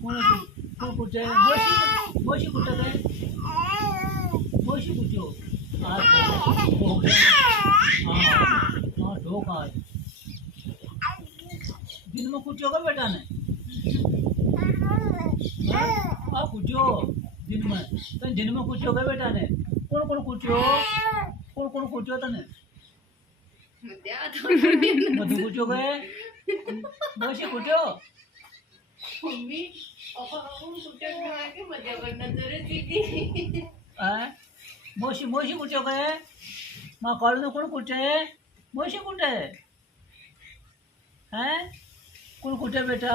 कोण कुठे म्हशी म्हशी कुठं काय म्हशी कुठो हाँ ढोक आज दिन में कुछ होगा बेटा ने हाँ कुछ हो दिन में तो दिन में कुछ होगा बेटा ने कौन कौन कुछ हो तने मधु कुछ हो गए म्हशी कुछ हो मम्मी आपण कुठे की मजा करणार जरा तिथे म्हशी म्हशी कुछ हो गए माँ कॉल कोण कुठे म्हशी कुठे हैं कौन कुठे बेटा